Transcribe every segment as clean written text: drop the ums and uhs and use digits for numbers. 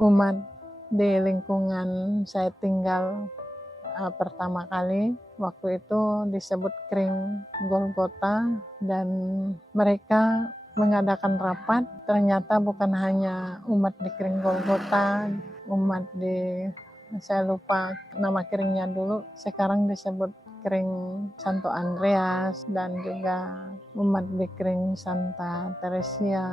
umat di lingkungan saya tinggal pertama kali. Waktu itu disebut Kring Golgota dan mereka mengadakan rapat. Ternyata bukan hanya umat di Kring Golgota, umat di, saya lupa nama Kringnya dulu, sekarang disebut Kring Santo Andreas, dan juga umat di Kring Santa Teresia,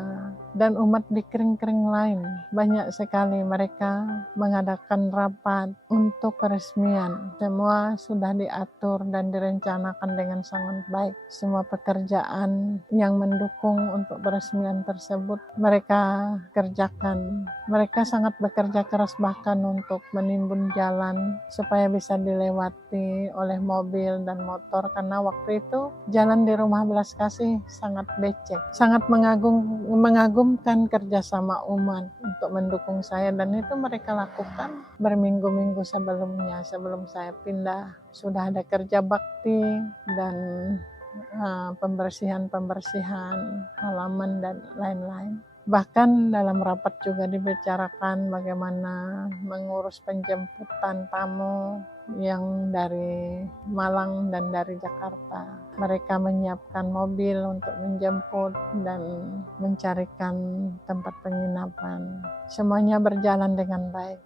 dan umat di kring-kring lain. Banyak sekali mereka mengadakan rapat untuk peresmian. Semua sudah diatur dan direncanakan dengan sangat baik. Semua pekerjaan yang mendukung untuk peresmian tersebut mereka kerjakan. Mereka sangat bekerja keras bahkan untuk menimbun jalan supaya bisa dilewati oleh mobil dan motor, karena waktu itu jalan di Rumah Belas Kasih sangat becek. Sangat mengagumkan kerjasama umat untuk mendukung saya, dan itu mereka lakukan berminggu-minggu sebelumnya. Sebelum saya pindah sudah ada kerja bakti dan pembersihan halaman dan lain-lain. Bahkan dalam rapat juga dibicarakan bagaimana mengurus penjemputan tamu yang dari Malang dan dari Jakarta. Mereka menyiapkan mobil untuk menjemput dan mencarikan tempat penginapan. Semuanya berjalan dengan baik.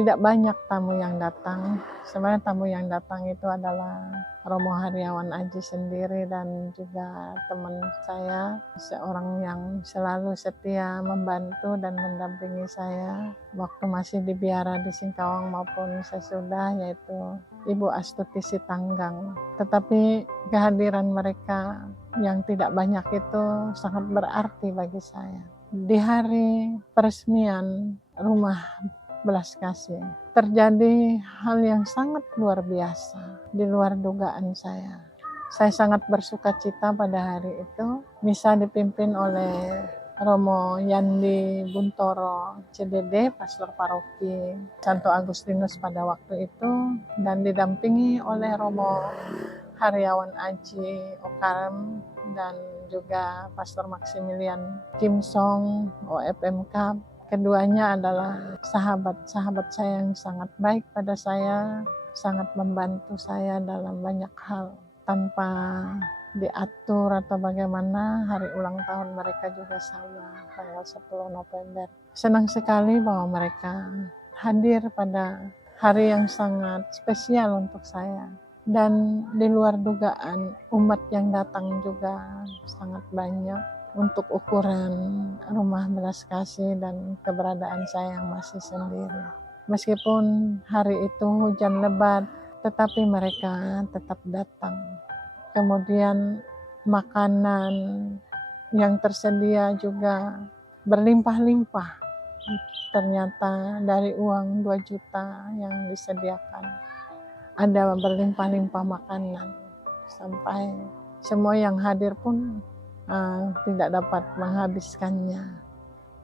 Tidak banyak tamu yang datang. Sebenarnya tamu yang datang itu adalah Romo Haryawan Aji sendiri dan juga teman saya, seorang yang selalu setia membantu dan mendampingi saya waktu masih di biara di Singkawang maupun sesudah, yaitu Ibu Astuti Sitanggang. Tetapi kehadiran mereka yang tidak banyak itu sangat berarti bagi saya. Di hari peresmian Rumah Belas Kasih terjadi hal yang sangat luar biasa, di luar dugaan saya. Saya sangat bersuka cita pada hari itu, bisa dipimpin oleh Romo Yandi Buntoro CDD, Pastor Paroki Santo Agustinus pada waktu itu, dan didampingi oleh Romo Haryawan Aji Okarem dan juga Pastor Maximilian Kim Song OFMK. Keduanya adalah sahabat-sahabat saya yang sangat baik pada saya, sangat membantu saya dalam banyak hal. Tanpa diatur atau bagaimana, hari ulang tahun mereka juga sama, tanggal 10 November. Senang sekali bahwa mereka hadir pada hari yang sangat spesial untuk saya. Dan di luar dugaan, umat yang datang juga sangat banyak. Untuk ukuran Rumah Belas Kasih dan keberadaan saya yang masih sendiri. Meskipun hari itu hujan lebat, tetapi mereka tetap datang. Kemudian makanan yang tersedia juga berlimpah-limpah. Ternyata dari uang 2 juta yang disediakan, ada berlimpah-limpah makanan. Sampai semua yang hadir pun tidak dapat menghabiskannya.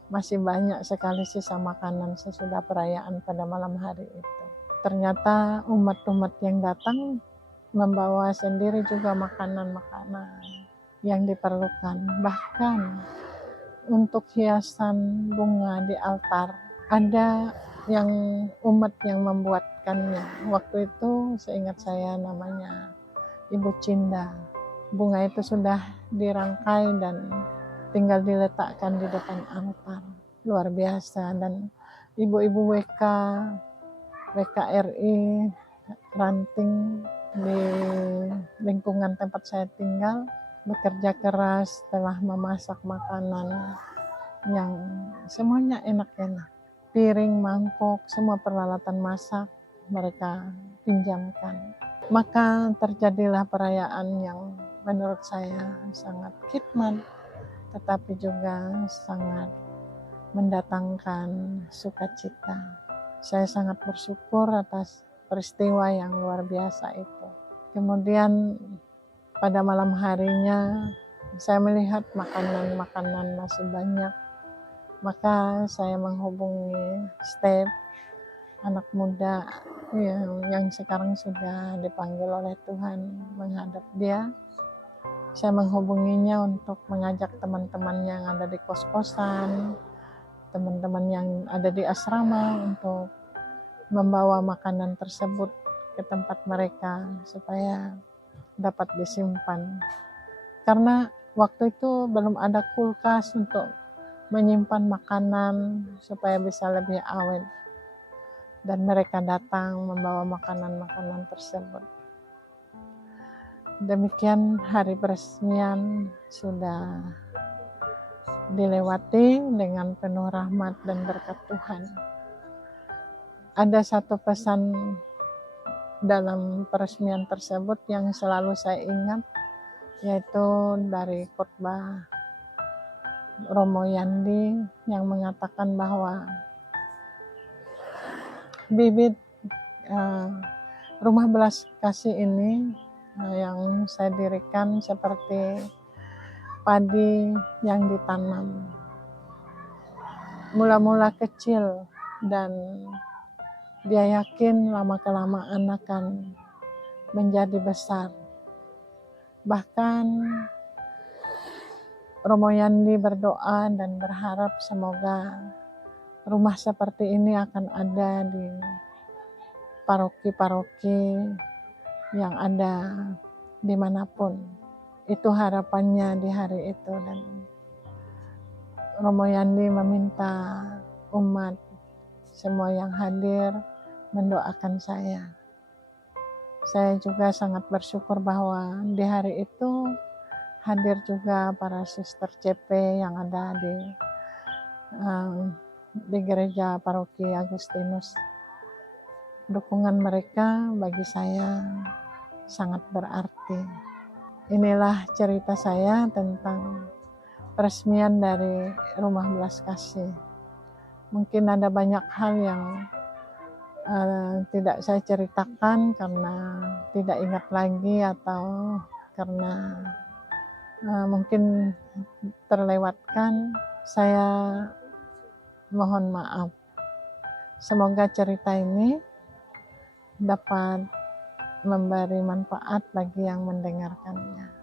Masih banyak sekali sisa makanan sesudah perayaan pada malam hari itu. Ternyata umat-umat yang datang membawa sendiri juga makanan-makanan yang diperlukan. Bahkan untuk hiasan bunga di altar, ada yang umat yang membuatkannya. Waktu itu seingat saya namanya Ibu Cinda. Bunga itu sudah dirangkai dan tinggal diletakkan di depan altar. Luar biasa. Dan ibu-ibu WKRI Ranting di lingkungan tempat saya tinggal bekerja keras telah memasak makanan yang semuanya enak-enak. Piring, mangkok, semua peralatan masak mereka pinjamkan. Maka terjadilah perayaan yang menurut saya sangat khidmat, tetapi juga sangat mendatangkan sukacita. Saya sangat bersyukur atas peristiwa yang luar biasa itu. Kemudian pada malam harinya saya melihat makanan-makanan masih banyak. Maka saya menghubungi Step, anak muda yang sekarang sudah dipanggil oleh Tuhan menghadap Dia. Saya menghubunginya untuk mengajak teman-teman yang ada di kos-kosan teman-teman yang ada di asrama untuk membawa makanan tersebut ke tempat mereka supaya dapat disimpan. Karena waktu itu belum ada kulkas untuk menyimpan makanan supaya bisa lebih awet. Dan mereka datang membawa makanan-makanan tersebut. Demikian hari peresmian sudah dilewati dengan penuh rahmat dan berkat Tuhan. Ada satu pesan dalam peresmian tersebut yang selalu saya ingat, yaitu dari khotbah Romo Yandi yang mengatakan bahwa bibit rumah belas kasih ini yang saya dirikan seperti padi yang ditanam. Mula-mula kecil dan dia yakin lama-kelamaan akan menjadi besar. Bahkan Romo Yandi berdoa dan berharap semoga rumah seperti ini akan ada di paroki-paroki yang ada dimanapun. Itu harapannya di hari itu, dan Romo Yandi meminta umat semua yang hadir mendoakan saya. Saya juga sangat bersyukur bahwa di hari itu hadir juga para suster CP yang ada di gereja paroki Agustinus. Dukungan mereka bagi saya sangat berarti. Inilah cerita saya tentang peresmian dari Rumah Belas Kasih. Mungkin ada banyak hal yang tidak saya ceritakan karena tidak ingat lagi atau karena mungkin terlewatkan. Saya mohon maaf. Semoga cerita ini dapat memberi manfaat bagi yang mendengarkannya.